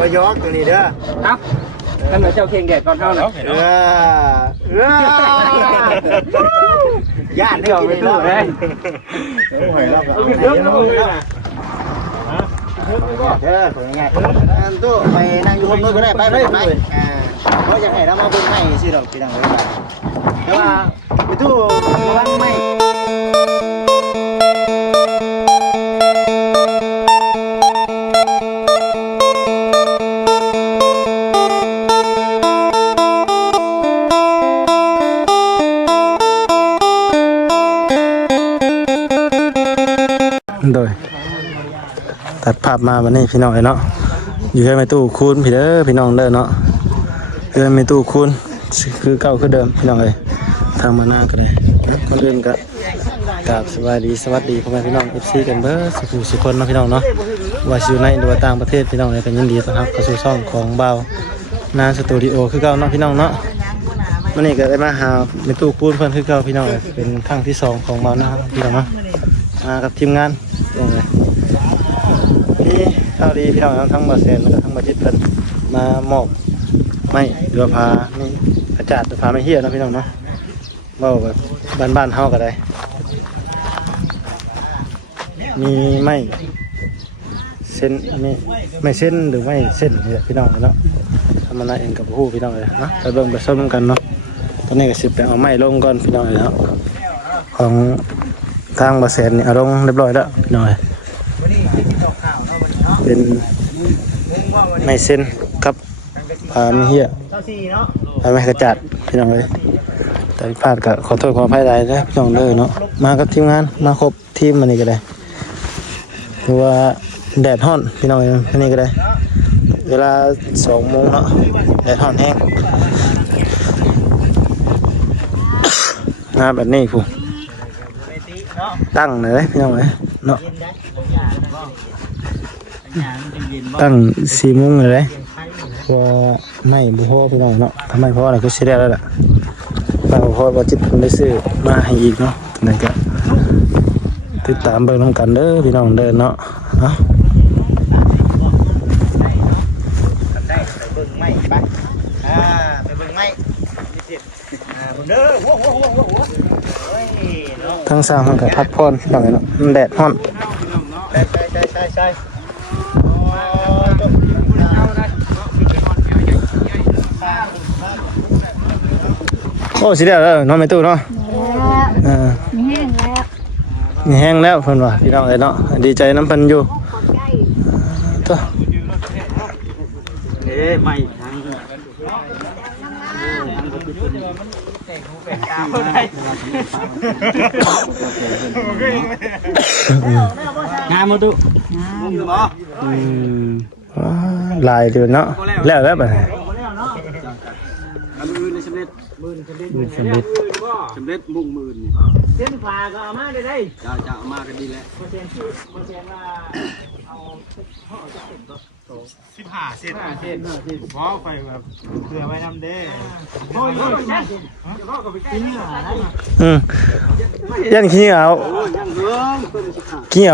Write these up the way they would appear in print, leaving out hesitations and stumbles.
บ่ยอกตัวนี้เด้อครับท่านเจ้าเข่งแดดก่อนเท่านั้นญาติได้กินได้เลยโอ้ยเราเอาเดี๋ยวง่ายๆตู้ไปนั่งอยู่บนรถก็ได้ไปเพราะอยากให้เรามาเบิ่งให้สิดอกพี่น้องเอ้ยแต่ว่าไปตู้วางไม่โดยตัดภาพมาวันนี้พี่น้องเนาะอยู่ให้ไม่ตู้คูณพี่เด้อพี่น้องเด้อเนาะเอ้ยไม่ตู้คูณคือเก่าคือเดิมพี่น้องเอ้ยทางมาหน้าก็ได้คนอื่นก็กราบสวัสดีพ่อแม่พี่น้อง FC กันเบ้อสุขคนเนาะพี่น้องเนาะว่าอยู่ในหรือว่าต่างประเทศพี่น้องเลยก็ยินดีต้อนรับเข้าสู่ช่องของเบานาสตูดิโอคือเก่าเนาะพี่น้องเนาะวันนี้ก็ได้มาหาไม่ตู้คูณเพิ่นคือเก่าพี่น้องเลยเป็นครั้งที่2ของเบานาพี่น้องเนาะมากับทีมงานลงเลยนี่ข่าวดีพี่น้องทั้งบาเซนและทั้งบาจิตเพิ่นมามอบไม่เรือพานี่อาจารย์พาไม่เฮี้ยนะพี่น้องเนาะเบาแบบบ้านเฮาก็ได้มีไม่เส้นนี่ไม่เส้นหรือไม่เส้นนี่แหละพี่น้องเนาะทำมาเองกับผู้พี่น้องเลยนะไปเบิ่งไปส้มกันเนาะตอนนี้ก็สิไปเอาไม้ลงก่อนพี่น้องเลยเนาะของทางบาเซนนี่เอาลงเรียบร้อยแล้วพี่น้องเป็นไม่เส้นครับพาไม่เหี้ยพาไม่กระจัดพี่น้องเลยแต่พลาดก็ขอโทษขออภัยได้นะพี่น้องเลยเนาะมากับทีมงานมาครบทีมมันนี่ก็ได้คือว่าแดดฮ้อนพี่น้องอันนี้ก็ได้เวลา2 โมงเนาะแดดฮ้อนแห้งแบบนี้ผู้ตั้งเลยพี่น้องเลยเนาะตั้ง4 โมงเลยพอไม่บุพอพี่น้องเนาะทำไมเพราะอะไรก็เสียแล้วล่ะเราพอว่าจิตผมได้ซื้อมาให้อีกเนาะนั่นก็ติดตามเบิ่งน้ำกันเด้อพี่น้องเดินเนาะได้ไปเบิ่งไม้ไปไปเบิ่งไม้เด้อหัวทั้งสามทั้งกับพัดพรหน่อยเนาะแดดฮ้อนใช่โอ้สิเดียวแล้วน้องไม่ตู้เนาะมีแห้งแล้วมีแห้งแล้วเพิ่นว่าพี่น้องเอ้ยเนาะดีใจน้ำเพิ่นอยู่ตัวไม่ทั้งงามมาดูลายเดือนเนาะแล้วแบบสำเร็จมุ่งมือนี่เส้นผ่าก็เอามาได้จะเอามากันดีแล้ว15 เส้นเพราะไฟแบบเผื่อไว้ทำเด้ยันขี้เหงา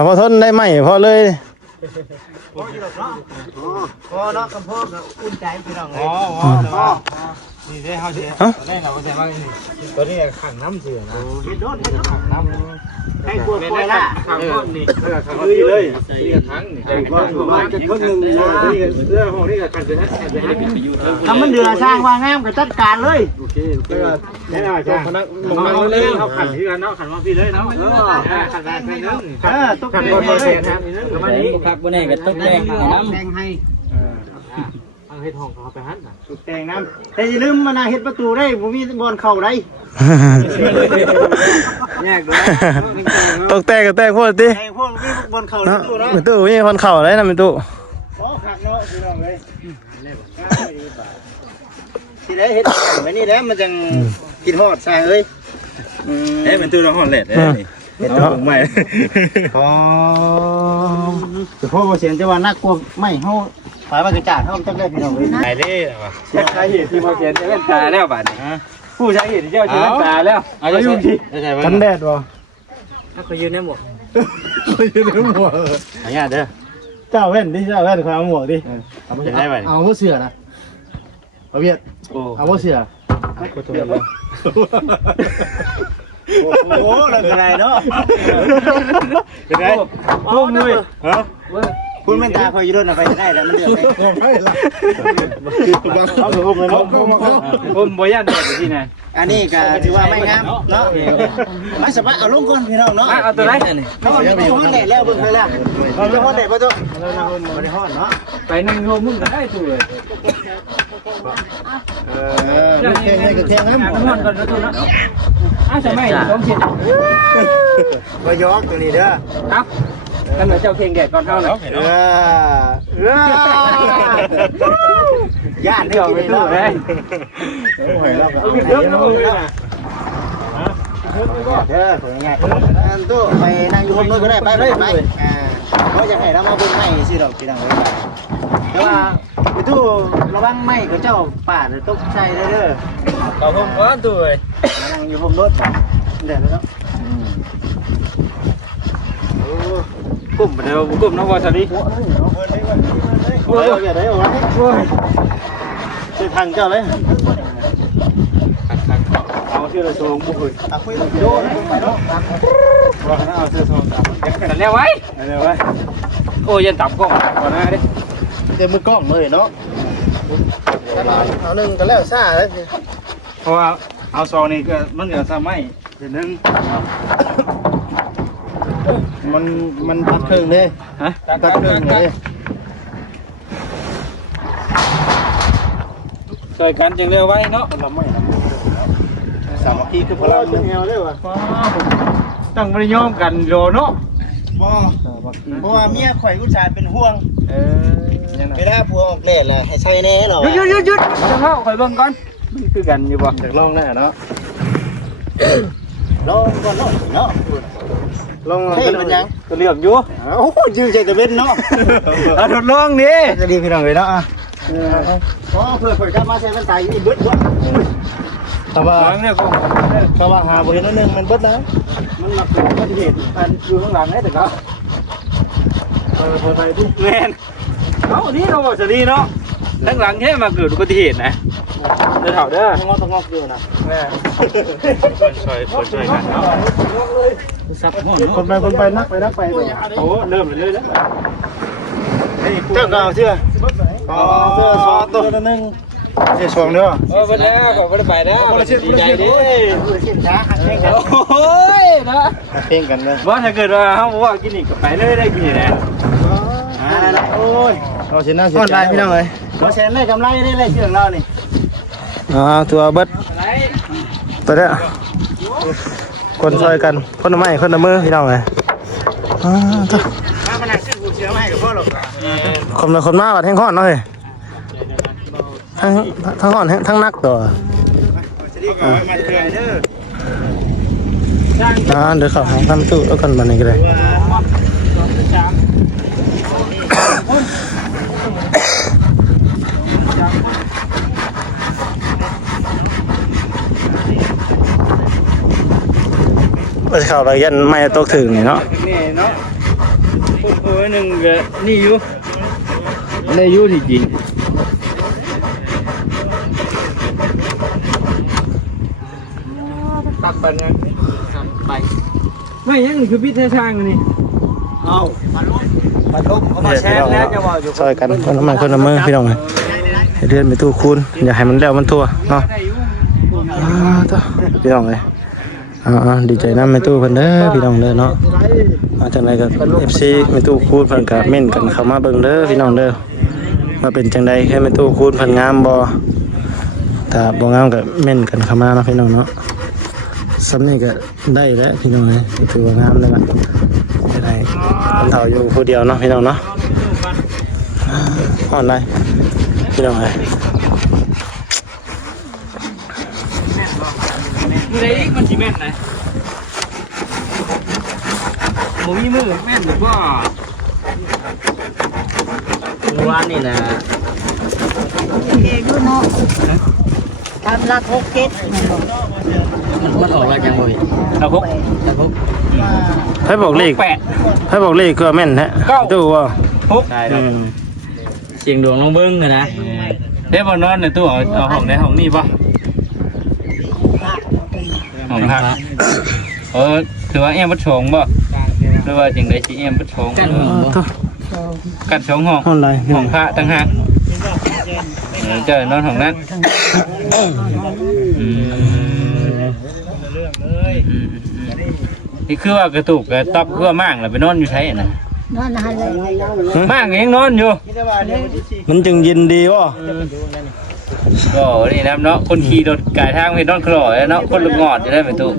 พอทนได้ไหมพอเลยพอเนาะคำพ่อก็อุ่นใจพี่น้องเลยนี่ได้เขาเสียได้เราเสียมากนี่ตัวนี้ขังน้ำเสือนะเห็ดโดนขังน้ำให้กลัวกลัวละขังก้นนี่ขังเลยนี่กระถังนี่ก้อนประมาณคนหนึ่งนี่เรื่องของนี่กับขันจะให้ปิดไปอยู่ทำมันเดือดสร้างว่างามกับจัดการเลยโอเคนี่นะจ้าพนักมองเลยเขาขันที่กันเนาะขันว่าพี่เลยเนาะขันแรงให้นึงตุ๊กขันก้อนเสียครับประมาณนี้ครับวันนี้ก็ตุ๊กแดงน้ำแดงให้เฮ็ดห้องเขาไปหันน่ะตกแต่งน้ำแต่อย่าลืมมานาเฮ็ดประตูได้บ่มีบอลเข้าได้แยกด้วยตกแต่งก็แต่งพวกติแต่งพวกมีบอลเข้าตู้เนาะตู้มีบอลเข้าได้นะมันตู้อ๋อคักเนาะพี่น้องเอ้ยสิได้เฮ็ดแบบนี้แล้วมันจังกินฮอดใส่เอ้ยเป็นตู้ละฮอดแหละเด้นี่เฮ็ดตู้ใหม่อ๋อแต่พอบ่เสียงจะว่าน่ากลัวไม่เฮาฝ่ายบรรยากาศเขาต้องได้พี่น้องเลยตายเลยว่ะใช้เหตุที่มาเขียนจะเล่นตาแล้วบัดนี้ผู้ใช้เหตุที่เจ้าจะเล่นตาแล้วเอาอยู่ที่กันแดดวะถ้าเขายืนได้หมดเขายืนได้หมดอย่างเงี้ยเด้อ เจ้าแว่นดิเจ้าแว่นความหมวกดิ เอาไม่ได้ไหม เอาพวกเสือนะเอาเวียด โอ้ เอาพวกเสือ โอ้เราเป็นไรเนาะเป็นไรโอ้มือฮะคุณมันตาคอยยืนไปได้แล้วมันเดือดผมบ่ยันเด็ดที่ไหนอันนี้ก็ถือว่าไม่งามเนาะไม่สบายเอาลงก่อนพี่น้องเนาะเอาตัวไหนเอาไปห้องแดดแล้วเบิ่งไปแล้วเอาไปห้องแดดป่ะตัวไม่ได้ห้องเนาะไปนั่งโฮมมึงก็ได้ตัวเลยเทียงให้กับเทียงน้ำ ห้องก่อนนะตัวเนาะอ้าวจะไม่ต้องคิด มายกตัวนี้เด้อ ครับท่านเจ้าเข่งแดดก่อนเท่าไหร่ย่านเดียวไม่รู้เลยเด้อเป็นไงตู้ไปนั่งอยู่บนนู้นก็ได้ไปเลยไปเพราะจะให้เรามาบนไม้สิดอกพี่น้องเลยแต่ว่าไปตู้ระวังไม้กับเจ้าป่าจะตกใจเด้อต่อผมก้อนตู้เลยนั่งอยู่บนรถเดี๋ยวแล้วกลุ่มเดียวกลุ่มน้องวาซาบิโอ้ยอย่าได้เอาไว้โอ้ยจะทางเจ้าเลยเอาชื่อเราโชว์บุ้ยเอาคุยโดนไปเนาะว่าเอาชื่อโชว์แต่แล้วไว้แล้วไว้โอ้ยยันตับกล้องก่อนนะดิเต็มมือกล้องเลยเนาะเอาหนึ่งกันแล้วซ่าแล้วเพราะว่าเอาซองนี่ก็มันเหลือซ้ำไม่เดี๋ยวนึงมันตัดครึ่งเลยฮะตัดครึ่งเลยใส่กันจังเร็วไว้เนาะสามัคคีคือพลังมึงเอวเลยว่ะตั้งบริยอมกันโลเนาะเพราะว่าเมียข่อยผู้ชายเป็นห่วงเวลาผัวออกเล่แหละให้ใช้แน่หรอหยุดจังเข้าข่อยเบิ่งก่อนมันคือกันอยู่บ่จากลองแน่เนาะลองก่อนเนาะลองให้มันยังก็เลือกอยู่โอ้โหยืนใจตะเบ็ดเนาะทดลองนี่จะดีพี่น้องเลยเนาะอ๋อเพื่อข่อยกลับมาใช้มันตายอีเบิดวะแต่ว่าถ้าว่าหาบริเวณนึงมันเบิดแล้วมันมาเกิดอุบัติเหตุมันอยู่ข้างหลังนี่แต่ก็พอไปดิแม่นเอานี่เราบอกจะดีเนาะข้างหลังแค่มาเกิดอุบัติเหตุนะเด้อเฒ่าเด้อต้องงอกอยู่นะแม่คนช่วยกันเนาะคนไปนักไปโอ้เริ่มเลยแล้วเจ้าก็เอาเชื่อเชื่อสองตัวนึงเชื่อสองเด้อไปแล้วก็ไปแล้วดีใจดิเชื่อช้าหักเพ่งกันโอ้ยนะเพ่งกันเลยว่าถ้าเกิดว่าเขาบอกว่ากินอีกก็ไปเลยได้กินแน่โอ้ยเราชนะเสียใจพี่น้องเลยเราชนะได้กำไรได้เลยเชื่อเรานี่ตัวเบิดตัวเนี้ยคนซอยกันคนละไม้คนละมือพี่น้องเลยตัวมาหนักซื้อกูเชื่อไม่กับพ่อหรอกคนมาวัดแห้งข้อนเนาะเลยทั้งข้อนทั้งนักตัวเดี๋ยวเขาหาทำตู้แล้วกันมันนี่ก็ได้ว่าจะเข้าไปยันไม่ตกถึงเนาะนี่เนาะคนหนึ่งก็นี่อยู่จริงตักไปนะไปไม่ยังคือพิธีทางนี่เอามาทุบเขามาแชร์แล้วจะบอกอยู่ซอยกันคนละไม้คนละมือพี่น้องเลยเดือนไปตู้คูณอย่าให้มันแล้วมันทั่วเนาะพี่น้องเลยดีใจนะไม่ตู้เพิ่นเด้อพี่น้องเด้อเนาะมาจากไหนกับ FC ไม่ตู้คูณเพิ่นก็เม่นกันเข้ามาเบิ่งเด้อพี่น้องเด้อมาเป็นจังใดแค่ไม่ตู้คูณเพิ่นงามบ่ถ้าบ่งามก็เม่นกันเข้ามาเนาะพี่น้องเนาะซ้ำนี่ก็ได้แล้วพี่น้องเลยถือว่างามแล้วล่ะได้คนเฒ่าอยู่ผู้เดียวเนาะพี่น้องเนาะอ่อนได้พี่น้องเลยมือได้อีกมันจีแม่นนะหมูมีมือแม่นหรือว่าวันนี่นะเก่งด้วยเนาะทำละ6 7มันออกแล้วจังเลยเราพกให้บอกเลขคือแม่นแท้ตู้ว่า ทุกได้ดอก เสียงดวงลงเบิ้งนะเฮ้ยบอนอนในตู้เอาห้องในห้องนี่ป่ะห้องพักถือว่าแอมบัดชงป่ะหรือว่าจังไดสิแอมบัดชงกัดสองห้องห้องพระต่างหากเจอนอนห้องนั้นนี่คือว่ากระตุกกระต๊อบคือว่ามั่งแล้วไปนอนอยู่ใช่น่ะ นอนหันเลย มั่งยังนอนอยู่มันจึงยินดีวะก็นี่นะเนาะคนขี่รถกายทางไปนอนคลอยเนาะคนลูกงอดจะได้ไปตู้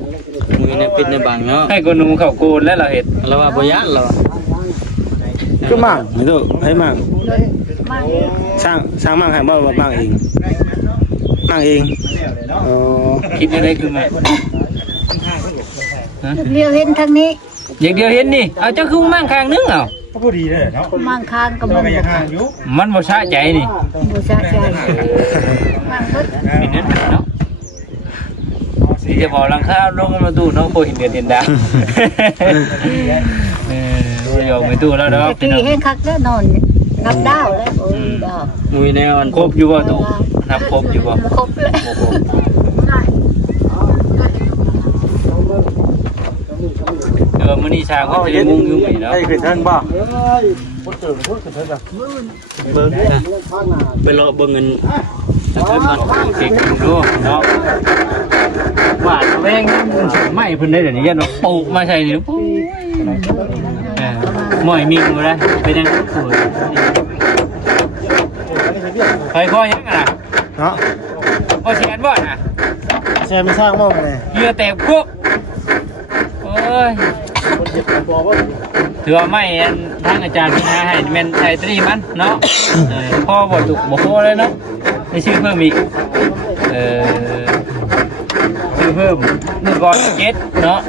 มือเนี่ยปิดในบังเนาะให้คนนุ่มเขาโกนแล้วเราเห็นเราว่าบ่ยันเราก็มั่งไม่ตู้ให้มั่งสร้างมั่งให้บ่มั่งเองมั่งเองคิดได้คือไง เลี้ยวเห็นทางนี้ อย่างเดียวเห็นนี่เอาเจ้าคือมั่งข้างนึงเอา ก็พอดีเลยเนาะ มั่งค้างกับมัน ก็ยังห่างอยู่ มันบ่ชะใจนี่ บูชาใจมั่งพุทธ เป็นนั่นเนาะสีจะบอกหลังคาลงมาตู้เนาะโคเห็นเดือนเห็นดาวโยกไปตู้แล้วเนาะ ตีให้คักแล้วนอนนับดาวแล้วโอ้ยดาว มุ้ยแนวครบอยู่บ่ตู้นับครบอยู่บ่ ครบเลย มื้อนี้ชาก็จะมุงอยู่นี่เนาะ ไอ้ขึ้นเทิงบ่ ไปรอเบิ่งเงินจะเทิดมันเก่งดูเนาะหวานแวงไม่เพิ่นได้เดี๋ยวนี้ยันว่าปลูกมาใช่นี่ปุ๊บหม่อยมีบ่ได้เป็นยังสวยใครข้อยังอ่ะ เนาะ บ่เสียนบ่น่ะ แช่ไม่สร้างบ่เลย เหยื่อแตกปุ๊บโอ้ยถือว่าไม่ทางอาจารย์พี่นาให้แม่นใช้ตรีมันเนาะพ่อบ่ตุกบ่พอเลยเนาะไม่ชื่อเพิ่มอีกชื่อเพิ่มเมื่อก่อน7เนาะ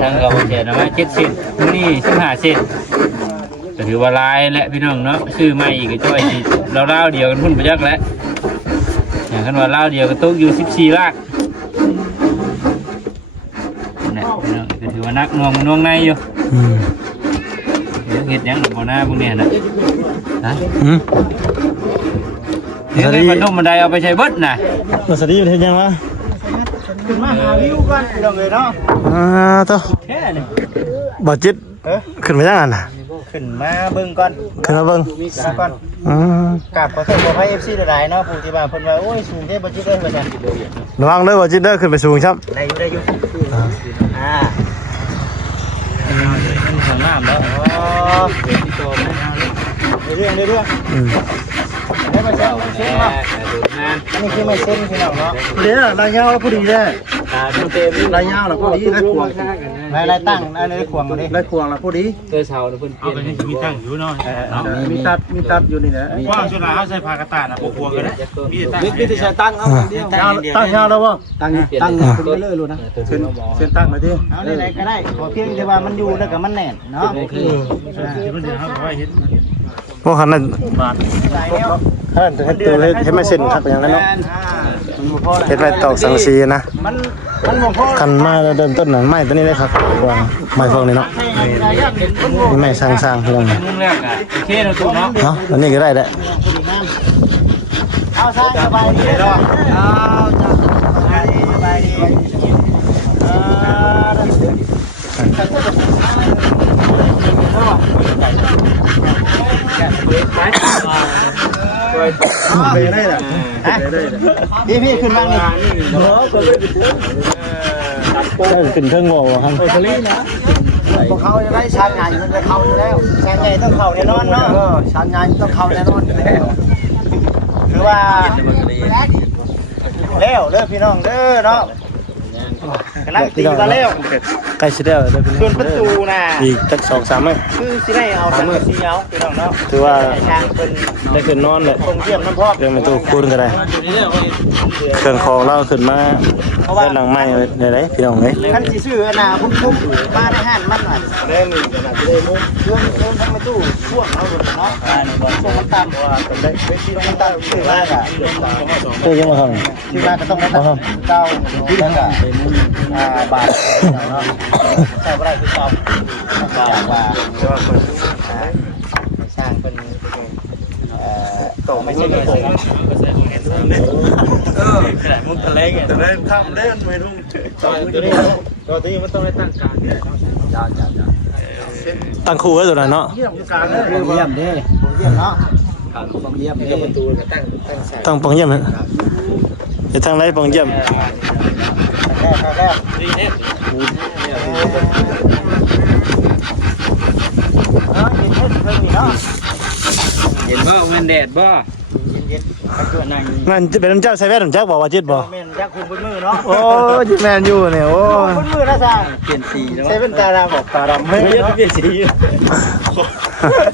ทางเราเสียนะว่า7เซนนี่15เซนก็ถือว่าลายและพี่น้องเนาะชื่อใหม่อีกก็จ้อยสิราวๆเดียวกันพุ่นไปจักแล้วอย่างคันว่าราวเดียวก็ตกอยู่14ลากเนี่ยพี่น้องก็ถือว่านักน่วงในอยู่เฮ็ดหยังหน้าพวกนี้นะฮะเฮ็ดให้มันบันไดเอาไปใช้เบิดน่ะ มาสวัสดีอยู่เฮ็ดยังวะ ขึ้นมาหาวิวก่อนพี่น้องเอ้ยเนาะ ตัว แค่นี้ บ่จิตขึ้นมาจังอันน่ะ ขึ้นมาเบิ่งก่อน ขึ้นมาเบิ่ง ก่อน กราบขอโทษขอให้ FC หลายๆเนาะผู้ที่ว่าเพิ่นว่าโอ้ยสูงเด้บ่จิตเด้ว่าซั่น ระวังเด้อบ่จิตเด้อขึ้นไปสูงครับ ได้อยู่ข้างน้ำแล้ว อ๋อเรื่องได้มาเช่นเนาะอันนี้คือไม่เส้นพี่น้องเนาะเดี๋ยวลายยาวแล้วพอดีเด้ลายยาวแล้วพอดีได้ควงลายตั้งอันนี้ควงดิได้ควงแล้วพอดี เจอเสาเพิ่นเอาไปนี่มีตั้งอยู่เนาะ มีตัดอยู่นี่นะ ว่างส่วนหลายเขาใส่ผ้ากระต่ายนะพวกพวงกันนะมีแต่ตั้ง มีแต่ใช้ตั้งเอาเดียวตั้งยาวแล้วบ่ตั้งขึ้นไปเลยรู้นะเส้นตั้งมาดิเอาได้ก็ได้ขอเพียงแต่ว่ามันอยู่แล้วก็มันแน่นเนาะ มันเดี๋ยวเขาบอกว่าเห็น พวกคันนั้นคันเฮ็ดตัวเฮ็ดไม่เส้นครับอย่างนั้นเนาะเฮ็ดไว้ตอกสังสีนะ มันบ่พอ คันมาเริ่มต้นนั้นไม้ตัวนี้เลยครับวางไม้พวกนี้เนาะนี่ไม้สร้างๆพี่น้อง มุ่งแรกอ่ะโอเคเราตู้เนาะ เนาะอันนี้ก็ได้แหละ เอาซะสบายดีเนาะเอาจ้ะสบายดีไปได้ล่ะพี่ขึ้นบ้างนี่ขึ้นเครื่องวอลครับ พวกเขาจะได้ชานใหญ่มันจะเข้าอยู่แล้วชานใหญ่ต้องเข้าแน่นอนเนาะชานใหญ่ต้องเข้าแน่นอนคือว่าแล้วเด้อพี่น้องเด้อเนาะกำลังตีกันแล้ว ใกล้สิได้แล้วเด้อพี่ ส่วนประตูน่ะ อีกจัก2-3มื้อ คือสิได้เอาสังกะสีเอาพี่น้องเนาะ ถือว่า ทางเป็น ได้ขึ้นนอนเลย คงเยี่ยมน้ำพอก เรื่องไม่ตู้คูณก็ได้เครื่องของเราขึ้นมาได้หลังไม้ได้พี่น้องเอ้ย ขั้นสีซื้อน่ะพุ่มมาในห้านมันหน่อยเริ่มมีขนาดได้มุ้งเครื่องทั้งไม่ตู้ช่วงเอาเนาะช่วงมันต่ำว่าได้เวทีมันต่ำซื้อมากอ่ะ ตู้ยังบ่ทำ ซื้อมากก็ต้องได้เก้าแล้วก็บาทเนาะใช่บ่ได้คือเก้าบาทว่าใช่ สร้างเป็นโตไม่ใช่โต ขนาดมุกทะเลไงแต่เล่นข้ามเล่นไม่รู้ตัวนี้มันต้องได้ตั้งการเนี่ย ตั้งคู่ไว้ตัวนั้นเนาะ เยี่ยมการเลย เยี่ยมเด้เยี่ยมเนาะเยี่ยมเด้ ประตูก็ตั้งใส่ ตั้งปองเยี่ยมจะทางไรปองเยี่ยม แรก ดีเนี่ย เย็นเพิ่งมีเนาะ เห็นบ่เงินแดดบ่ เย็นไปชวนนั่ง นั่นจะเป็นน้ำเจ้าใส่แว่นน้ำเจ้าบอกว่าจิตบ่ แม่นจักคุมบนมือเนาะ โอ้จิแมนอยู่เนี่ยโอ้ บนมือนะสร้าง เปลี่ยนสีแล้ว ใช้เป็นตาดำบอกตาดำไม่ ไม่ เนาะ เปลี่ยนสี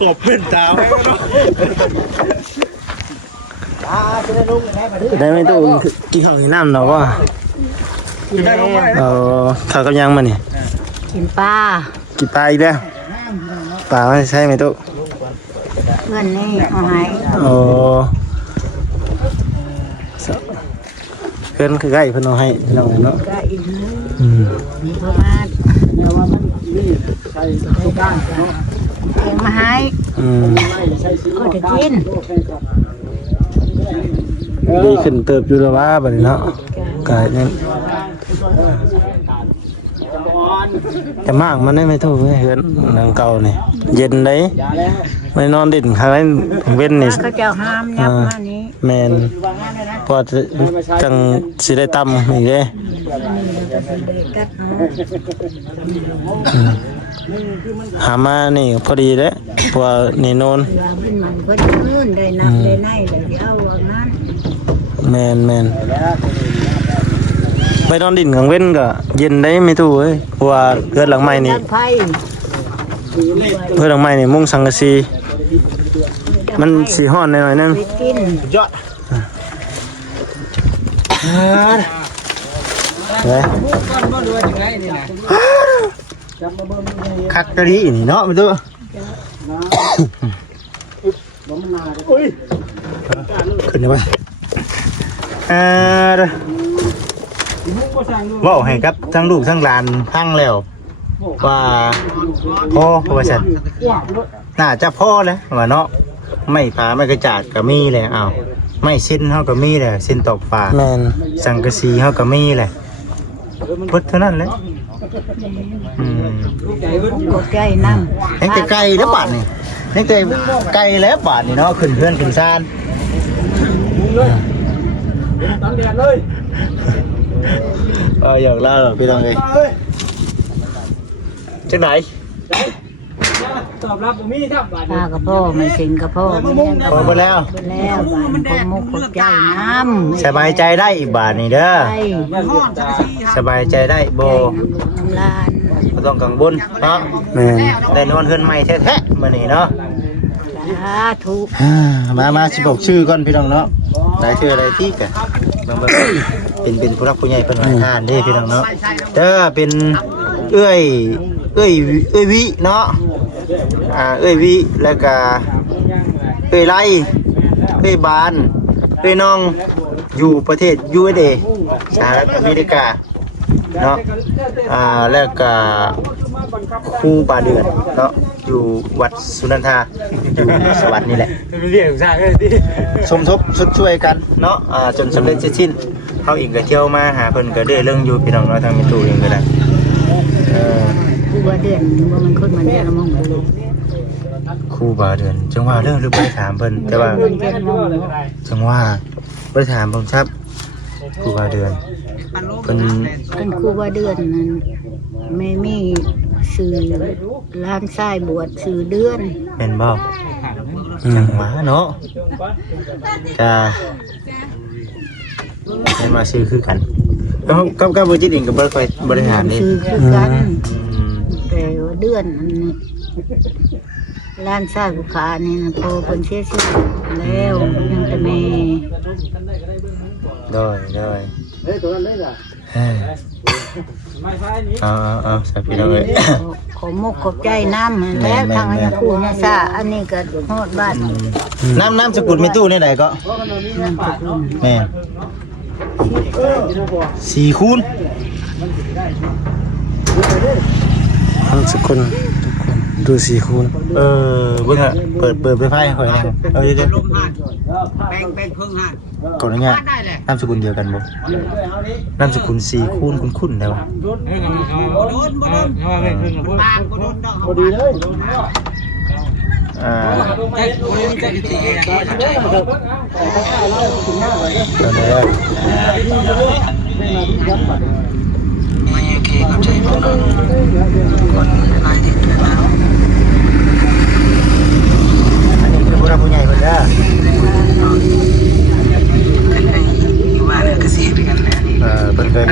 ขอบพื้นตาไว้ก็เนาะ จะได้ลุกได้มาดื้อ ได้ไม่ตู้กี่ข้าวกี่น้ำเนาะว่า ได้ลงไป ข้าวกับยังมานี่ กินปลา กี่ปลาอีกแล้วปลาไม่ใช่ไหมตู้ เพื่อนนี่เอาให้ โอ้เพื่อนคือใกล้เพื่อนเอาให้เราเนาะ ก็อีก อืม มีประมาณเดี๋ยวว่ามันนี่ใส่ทุกด้านเนาะเองมาให้ อืม ก็จะกิน ดีขึ้นเติบอยู่แล้วว่าบัดนี้เนาะกายเนี่ยจะมากมันได้ไหมทุกเพื่อนหลังเก่านี่เย็นได้ไม่นอนดิ่นครั้งเว้นนี่ เขาจะห้ามยับมานี้ แมนพอจะจังสิได้ตำอีกเด้ กัด หามานี่พอดีเด้เพราะว่านี่โนน เวลามันก็จะนื่นได้นับได้ไนได้เอาว่านั้น แมนไปนอนดิ่นกลางเว้นก็เย็นได้ไม่ถูกเอ้ยเพราะว่าเพื่อนหลังใหม่นี่ ดังไฟ เพื่อนหลังใหม่นี่มุงสังกะสีมันสีห้อนหน่อยๆนึง ไปกิน ยอด เฮ้ยคักกะดีนี่เนาะไม่ตู้ขึ้นได้ไหมว่าให้ครับทั้งลูกทั้งหลานพังแล้วว่าพ่อว่าฉันน่าจะพ่อแล้วว่าเนาะไม่ผาไม่กระจาดก็มีเลยอ้าวไม่สิ้นเฮาก็มีเลยสิ้นตอกปากสังกะสีเฮาก็มีเลยพุทธเท่านั้นเลยกดใจนั่ง ยังแต่ไกลแล้วบาทนี่ยังแต่ไกลแล้วบาทนี่เนาะขึ้นเพื่อนขึ้นซานอยากเล่าพี่น้องเลยจังไหน ตอบรับผมมีครับ ปลากับพ่อไม่สิงกับพ่อไม่ยังกับ พอไปแล้ว แล้วบ้านพ่อมุกกดใจน้ำ สบายใจได้อีกบาทนี่เด้อ ไป สบายใจได้โบ น้ำลาน ไม่ต้องกังวลเนาะ แม่น ได้นอนเฮือนใหม่แท้ๆมื้อนี้เนาะ สาธุ มา16ชื่อก่อนพี่น้องเนาะได้ชื่ออะไรที่กะน้องเบิ่งเป็นผู้รักผู้ใหญ่เพิ่นให้ทานเด้พี่น้องเนาะเด้อเป็นเอ้ยวิเนาะเอ้ยวิแล้วก็เอ้ยไล่เอ้ยบานเอ้ยน้องอยู่ประเทศ USA สหรัฐอเมริกาเนาะแล้วก็ครูบาเดือนเนาะอยู่วัดสุนันทาอยู่สวัสดิ์นี่แหละ เรียกสร้างเลยดิ สมทบสุดช่วยกันเนาะจนสำเร็จเสร็จสิ้นเขาอีกก็เที่ยวมาหาเพิ่นก็ได้เรื่องอยู่พี่น้องเนาะทางมิตูเองก็ได้ คือว่าเดือนว่ามันขึ้นมาเดือนละมั่ง ครูบาเดือนจังว่าเรื่องหรือบ่ได้ถามเพิ่นแต่ว่า เดือนเจ็ดมั่ง จังว่าบ่ได้ถามผมครับครูบาเดือนเพิ่น เป็นครูว่าเดือนนั้นไม่มีสื่อร้านทรายบวชสื่อเดือน แม่นบ่จังว่าเนาะก็ให้มาซื้อคือกันกับบ่จิตเองก็บ่ค่อยบริหารนี่ สื่อคือกันแต่ว่าเดือนอันนี้ร้านทรายบุคานี่นะพอคนเสียชีวิตแล้วยังแต่แม่ ได้เอาสาพี่น้องเลย ขอมุกขอบใจน้ำแล้วทางให้ครูเนี่ยซาอันนี้ก็ฮอดบ้าน น้ำสกุลมีตู้ในไหนก็ นั่นก็คือ แม่4 คูณ นามสกุล ดู4คูณ เบิ่งอ่ะเปิดไฟฟ้าให้ข่อยนะเดี๋ยว ลมหันแบ่งครึ่งหัน ก่อนเนี่ยนามสกุลเดียวกันบ่นามสกุล4คูณคุ้นๆได้บ่ โดนปางก็โดนดอกพอดีเลย ตอนนี้อันนี้คือผู้รับผู้ใหญ่เพิ่นเด้อเพิ่นเคย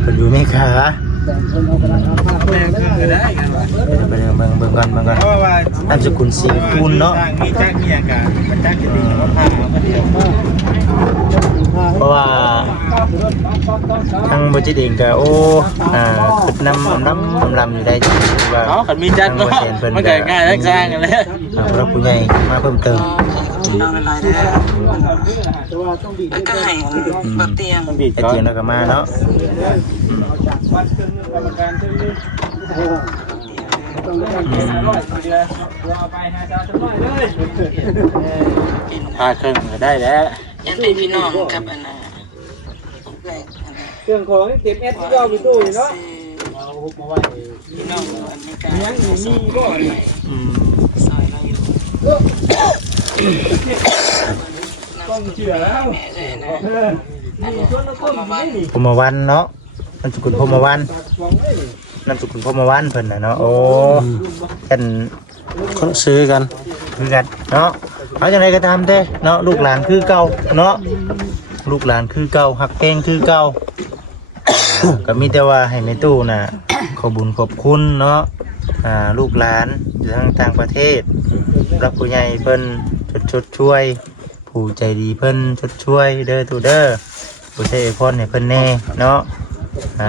เพิ่นอยู่อเมริกาเบิ่งก่อนนามสกุล4คูณเนาะ มีจักเนี่ยกันมันจักจะดีว่าพาเอามาเดียว เพราะว่าทางบริษัทเองก็โอ้คิดนำลำอยู่ได้จริงๆว่า ขันมีจักเนาะมันก็ง่ายแล้วสร้างกันแล้ว เราผู้ใหญ่มาเพิ่มเติม แล้วก็ให้แบบเตียง ไอเตียงแล้วก็มาเนาะ พาเครื่องก็ได้แล้ว ยันเป็นพี่น้องกับอันน่ะ เครื่องของเก็บเอสที่ยอมไปตู้เนาะ พี่น้องอันนี้ก็ยังมีบ่ซอยเราอยู่ ต้องเชื่อแล้ว พมวันเนาะนามสกุลพมวันนามสกุลพมวันเพิ่นน่ะเนาะโอ้กัน คนซื้อกัน คือกันเนาะเอาจังไดก็ตามเด้เนาะลูกหลานคือเก่าเนาะลูกหลานคือเก่าฮักแพงคือเก่า ก็มีแต่ว่าให้แม่ตู้น่ะขอบุญขอบคุณเนาะลูกหลานอยู่ทางต่างประเทศรับผู้ใหญ่เพิ่นชดช่วยผู้ใจดีเพิ่นชดช่วยเด้อตู้เด้อผู้ใจพรให้เพิ่นแน่เนาะ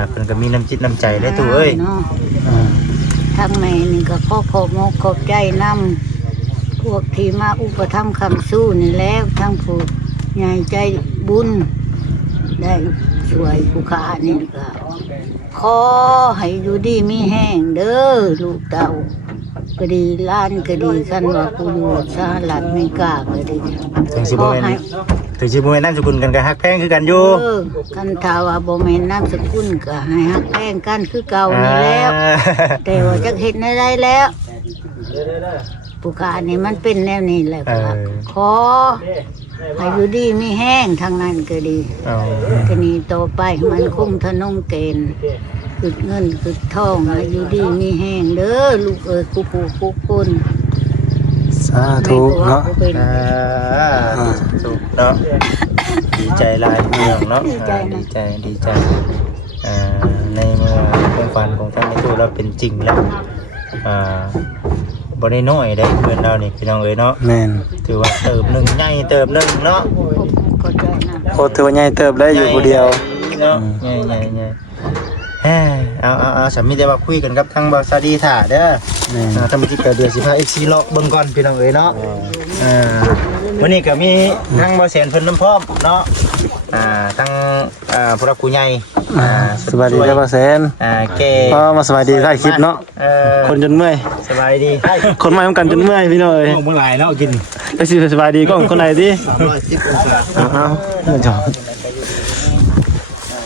เพิ่นก็มีน้ำจิตน้ำใจได้ตู้เอ้ย ทั้งแม่นี่ก็ขอบมกขอบใจนำพวกที่มาอุปถัมภ์คำสู้นี่แล้วทั้งผู้ใหญ่ใจบุญได้ช่วยผู้ขานี่ก็ขอให้อยู่ดีมีแห้งเด้อลูกเต่าก็ดีล้านก็ดีคันว่ากูอยู่สหรัฐอเมริกาก็ดี ถึงสิบ่แม่นนามสกุลกันก็ฮักแพงคือกันอยู่ คันถ้าว่าบ่แม่นนามสกุลก็ให้ฮักแป้งกันคือเก่านี่แล้ว แต่ว่าจักเฮ็ดได้แล้วผู้ขานี่มันเป็นแนวนี้แหละครับขอให้อยู่ดีมีแห้งทางนั้นก็ดีทีนี้ต่อไปมันคงทะนงเกณฑ์คือเงินคือทองให้อยู่ดีมีแห้งเด้อลูกเอ้ยกูผู้คุกคน สาธุเนาะ สุขเนาะดีใจหลายเรื่องเนาะดีใจในเมื่อความฝันของท่านในตัวเราเป็นจริงแล้วบ่ได้น้อยได้เพื่อนเรานี่พี่น้องเอ้ยเนาะ แม่น ถือว่าเติบหนึ่งใหญ่เติบหนึ่งเนาะ ก็ใจนะ โคตรถือว่าใหญ่เติบได้อยู่ผู้เดียว เนาะใหญ่เอาสามีแต่ว่าคุยกันกับทางบาซาดีถ่าเด้อ แม่น ทำจิเกิดเดือน15 FC เลาะเบิ่งก่อนพี่น้องเอ้ยเนาะวันนี้ก็มีทางบ่แสนเพิ่นน้ำพร้อมเนาะทางผู้รักผู้ใหญ่ สวัสดีครับป้าแสน แก พอมาสวัสดีถ่ายคลิปเนาะคนจนเมื่อย สบายดี คนมาทำกันจนเมื่อยพี่น้องเอ้ย เมื่อไหร่แล้วกิน ไปสิสบายดีก็คนไหนดิ 310องศา เอาเงินจอด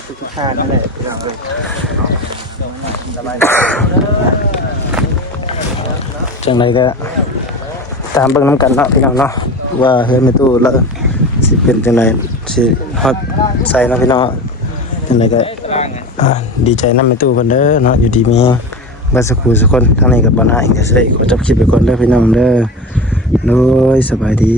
ทุกท่านนั่นแหละพี่น้องเอ้ยสบายดี จังไรก็ตามเบิ่งน้ำกันเนาะพี่น้องเนาะว่าเฮือนในตู้แล้วสิเป็นจังไรสิฮอดใส่เนาะพี่น้องจังไรก็ดีใจนำในตู้เพิ่นเด้อเนาะอยู่ดีมีบัดสักครู่สักคนทางนี้ก็บ่น่าอีกจะสิขอจบคลิปไปก่อนเด้อพี่น้องเด้อโดยสบายดี